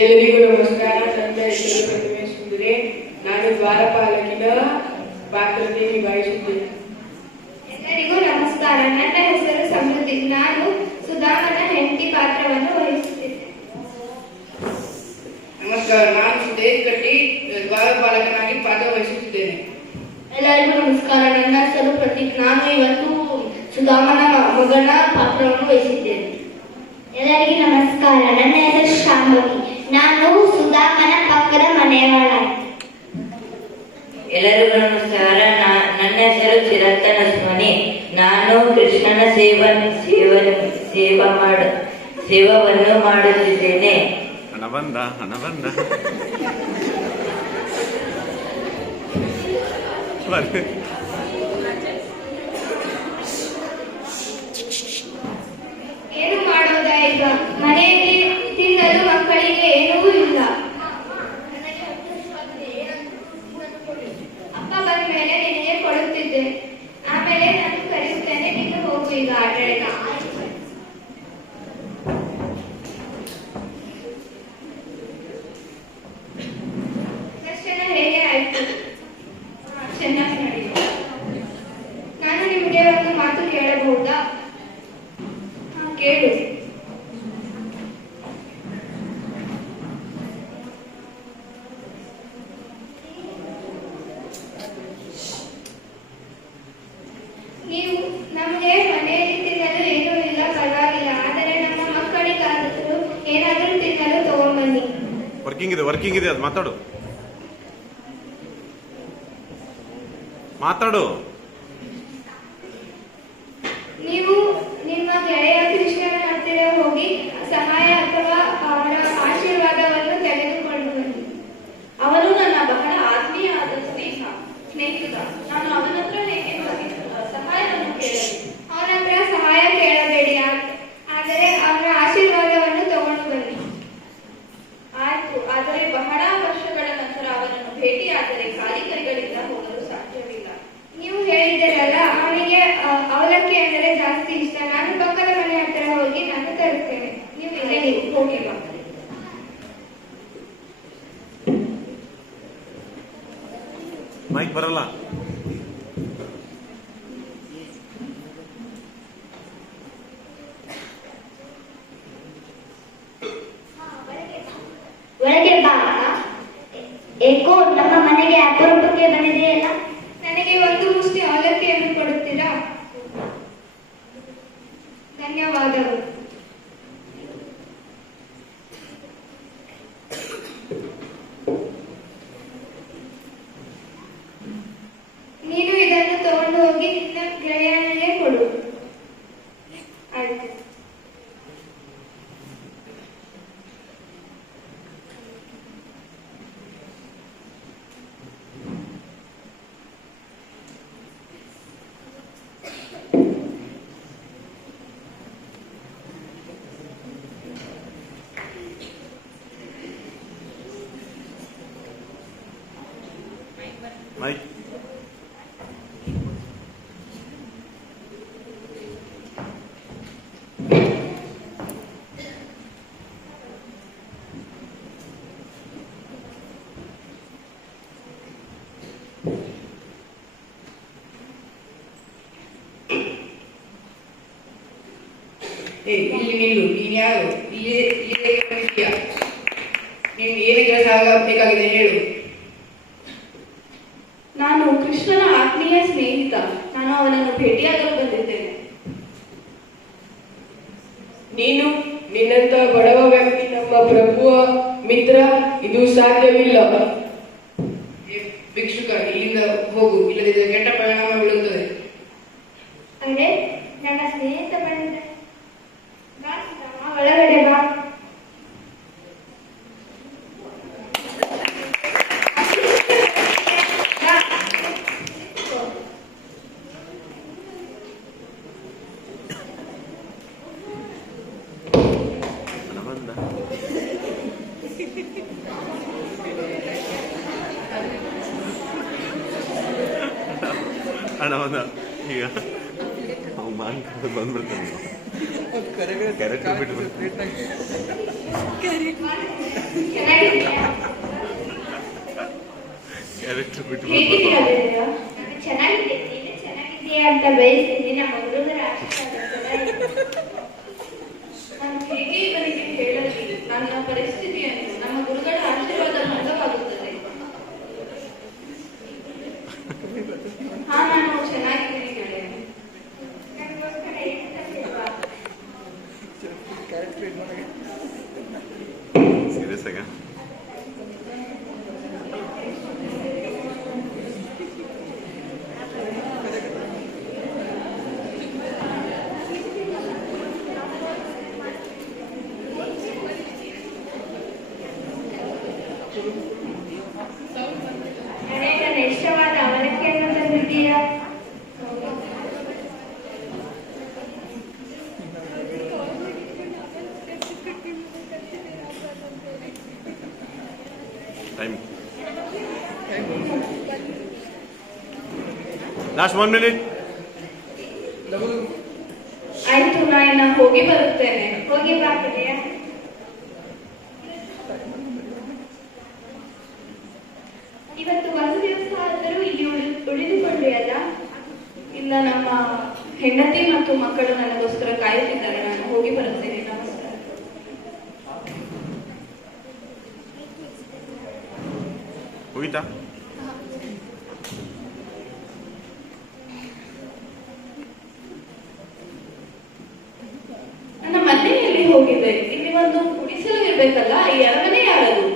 ಎಲ್ಲರಿಗೂ ನಮಸ್ಕಾರ. ನನ್ನ ಹೆಸರು ಪ್ರತಿಮೆ ಸುಂದರಿ. ನಾನು ದ್ವಾರಪಾಲಕಿನ ಪಾತ್ರತೆ ನಿಭಾಯಿಸುತ್ತೇನೆ. ಎಲ್ಲರಿಗೂ ನಮಸ್ಕಾರ. ನನ್ನ ಹೆಸರು ಸಮೃದ್ಧಿ. ನಾನು ಸುಧಾಮನ ಹೆಂಡತಿ ಪಾತ್ರವನ್ನು ವಹಿಸುತ್ತೇನೆ. ನಮಸ್ಕಾರ. ನಾನು ಸುದೇಶ್ ಕಟ್ಟಿ ದ್ವಾರಪಾಲಕನಾಗಿ ಪಾತ್ರ ವಹಿಸುತ್ತಿದ್ದೇನೆ. ಎಲ್ಲರಿಗೂ ನಮಸ್ಕಾರ. ನನ್ನ ಹೆಸರು ಪ್ರತೀಕ್. ನಾನು ಇವತ್ತು ಸುಧಾಮನ ಮಗನ ಪಾತ್ರವನ್ನು ವಹಿಸಿದ್ದೇನೆ. ಎಲ್ಲರಿಗೂ ನಮಸ್ಕಾರ. ನನ್ನ ಹೆಸರು ಶಾಂಭವಿ. ನಾನು ಸುಧಾಮನ ಪಕ್ಕದ ಮನೆಯವಳ. ಎಲ್ಲರಿಗೂ ನಮಸ್ಕಾರ. ನನ್ನ ಹೆಸರು ಚಿರಂತನ ಸ್ವಾಮಿ. ನಾನು ಕೃಷ್ಣನ ಸೇವವನ್ನು ಮಾಡುತ್ತಿದ್ದೇನೆ. ಹಣ ಬಂದ ಏನು ಮಾಡೋದ ಈಗ? ಮನೆಯಲ್ಲಿ ತಿನ್ನಲು ಮಕ್ಕಳಿಗೆ ಏನೂ ಇಲ್ಲ. ಅಪ್ಪ ಬಂದ ಮೇಲೆ ನಿನಗೆ ಕೊಡುತ್ತಿದ್ದೆ. ಆಮೇಲೆ ನಾನು ಕರೆಯುತ್ತೇನೆ. ನೀನು ಹೋಗು ಈಗ ಆಟಾಡಕ. ದರ್ಶನ ಹೇಗೆ ಆಯ್ತು? ಚೆನ್ನಾಗಿ ನಡೆಯಿತು. ನಾನು ನಿಮಗೆ ಒಂದು ಮಾತು ಕೇಳಬಹುದಾ? ಕೇಳು. ನೀವು ನಮಗೆ ಮನೆಯಲ್ಲಿ ತಿನ್ನಲು ಏನೂ ಇಲ್ಲ, ಪರವಾಗಿಲ್ಲ. ಆದರೆ ನಮ್ಮ ಮಕ್ಕಳಿಗಾದರೂ ಏನಾದರೂ ತಿನ್ನಲು ತಗೊಂಡ್ಬನ್ನಿ. ವರ್ಕಿಂಗ್ ಇದೆ ಅದು ಮಾತಾಡು. ನೀವು ನಿಮ್ಮ ಗೆಳೆಯ ಕೃಷ್ಣನ ಹತ್ತಿರ ಹೋಗಿ ಸಹಾಯ ಅಥವಾ ಅವರ ಆಶೀರ್ವಾದವನ್ನು ತೆಗೆದುಕೊಂಡು ಬನ್ನಿ. ಅವನು ನನ್ನ ಬಹಳ ಆತ್ಮೀಯವಾದ ಸ್ನೇಹಿತ. ನಾನು ಅವನ ಹತ್ರ ಹೇಗೆ ಸಹಾಯವನ್ನು ಕೇಳಲಿ? ಅವನ ಹತ್ರ ಸಹಾಯ ಕೇಳಬೇಡಿ, ಆದರೆ ಅವನ ಆಶೀರ್ವಾದವನ್ನು ತಗೊಂಡು ಬನ್ನಿ. ಆಯ್ತು, ಆದರೆ ಬಹಳ ವರ್ಷಗಳ ನಂತರ ಅವನನ್ನು ಭೇಟಿಯಾದರೆ ಖಾಲಿ ಕೈಗಳಿಂದ ಹೋಗಲು ಸಾಧ್ಯವಿಲ್ಲ. ನೀವು ಹೇಳಿದ್ದೀರಲ್ಲ, ಅವನಿಗೆ ಅವಲಕ್ಕಿ ಅಂದರೆ ಜಾಸ್ತಿ ಇಷ್ಟ. ನಾನು ಪಕ್ಕದ ಮನೆ ಹತ್ತಿರ ಹೋಗಿ ನಾನು ತರುತ್ತೇನೆ. ನೀವು ಇಲ್ಲೇ ಹೋಗಿ ಬಾ. ಮೈಕ್ ಬರಲ್ಲ. ಒಳಗೆ ಬಾ. ಏಕೋ ನಮ್ಮ ಮನೆಗೆ ಅಪರೂಪಕ್ಕೆ ಬಂದಿದೆಯಲ್ಲ. ನನಗೆ ಒಂದು ಮುಷ್ಟಿ ಅವಲಕ್ಕಿಯನ್ನು ಕೊಡುತ್ತೀರಾ? ಧನ್ಯವಾದಗಳು. ನೀನು ಇದನ್ನು ತಗೊಂಡು ಹೋಗಿ ನಿನ್ನ ಗೆಳೆಯನಿಗೆ ಕೊಡು. ಆಯ್ತು. ಮೈಕ್ ಇಲ್ಲಿ ನಿಲ್ಲು. ನೀನು ಯಾರು? ನೀನು ಏನು ಕೆಲಸ ಆಗಬೇಕಾಗಿದೆ ಹೇಳು. ನಾನು ಕೃಷ್ಣನ ಆತ್ಮೀಯ ಸ್ನೇಹಿತ. ನಾನು ಅವನನ್ನು ಭೇಟಿಯಾಗಲು ಬಂದಿದ್ದೇನೆ. ನೀನು ನಿನ್ನಂತ ಬಡವ ವ್ಯಕ್ತಿ ನಮ್ಮ ಪ್ರಭುವ ಮಿತ್ರ? ಇದು ಸಾಧ್ಯವಿಲ್ಲ. ಭಿಕ್ಷುಕ, ಇಲ್ಲಿಂದ ಹೋಗು, ಇಲ್ಲದಿದ್ದರೆ ಕೆಟ್ಟ ಪರಿಣಾಮ ಬೀಳುತ್ತದೆ. ಅರೆ, ನನ್ನ ಸ್ನೇಹಿತ ಬಂದಿದ್ದ. ಬಾ ಸುಧಾಮ, ಒಳಗಡೆ ಬಾ. ಹಣ ಈಗ ಬಂದ್ಬಿಡ್ತಾನೆ. ಕ್ಯಾರೆಕ್ಟರ್ ಬಿಟ್ಟು ಚೆನ್ನಾಗಿದ್ದೀಯಾ? ಕ್ಯಾರೆಕ್ಟರ್ ಬಿಟ್ಟು ಹೇಗಿದ್ದೀರಾ ವಿಜಯ? ನಾನು ಚೆನ್ನಾಗಿದ್ದೀನಿ. ನೀನು ಚೆನ್ನಾಗಿದ್ದೀಯಾ ಅಂತ ಬಯಸ್ತೀನಿ. ನಮ್ಮ ಹುಡುಗರ ಆಶೀರ್ವಾದ ನಾನು ಹೇಗೆ ಇವರಿಗೆ ಹೇಳಲಿ ನನ್ನ ಪರಿಸ್ಥಿತಿಯನ್ನು? ನಮ್ಮ ಗುರುಗಳ ಆಶೀರ್ವಾದ ಭಂಗವಾಗುತ್ತದೆ. ಹಾ, ನಾನು ಚೆನ್ನಾಗಿದ್ದೀನಿ ಗೆಳೆಯ. ನನಗೋಸ್ಕರ ಏನು ತಂದಿಲ್ವಾ? ಸೀರಿಯಸ್ ಆಗ ಅದೇ ನನ್ನ ಇಷ್ಟವಾದ ಅವಲಕ್ಕಿಯನ್ನು ತಂದಿದ್ದೀಯಾ? Time last 1 minute. ಆಯ್ತು, ನಾ ಇನ್ನ ಹೋಗಿ ಬರುತ್ತೇನೆ. ಹೋಗಿ ಬಾ ಗೆಳೆಯ. ಇವತ್ತು ಒಂದು ದಿವಸ ಆದರೂ ಇಲ್ಲಿ ಉಳಿದುಕೊಂಡೆಯಲ್ಲ? ಇಲ್ಲ, ನಮ್ಮ ಹೆಂಡತಿ ಮತ್ತು ಮಕ್ಕಳು ನನಗೋಸ್ಕರ ಕಾಯುತ್ತಿದ್ದಾರೆ. ನಾನು ಹೋಗಿ ಬರುತ್ತೇನೆ. ನಮಸ್ಕಾರ. ಹೋಗಿತಾ ನನ್ನ ಮನೆಯಲ್ಲಿ ಹೋಗಿದೆ. ಇಲ್ಲಿ ಒಂದು ಗುಡಿಸಲು ಇರ್ಬೇಕಲ್ಲ, ಈ ಅರಮನೆ ಯಾರದು?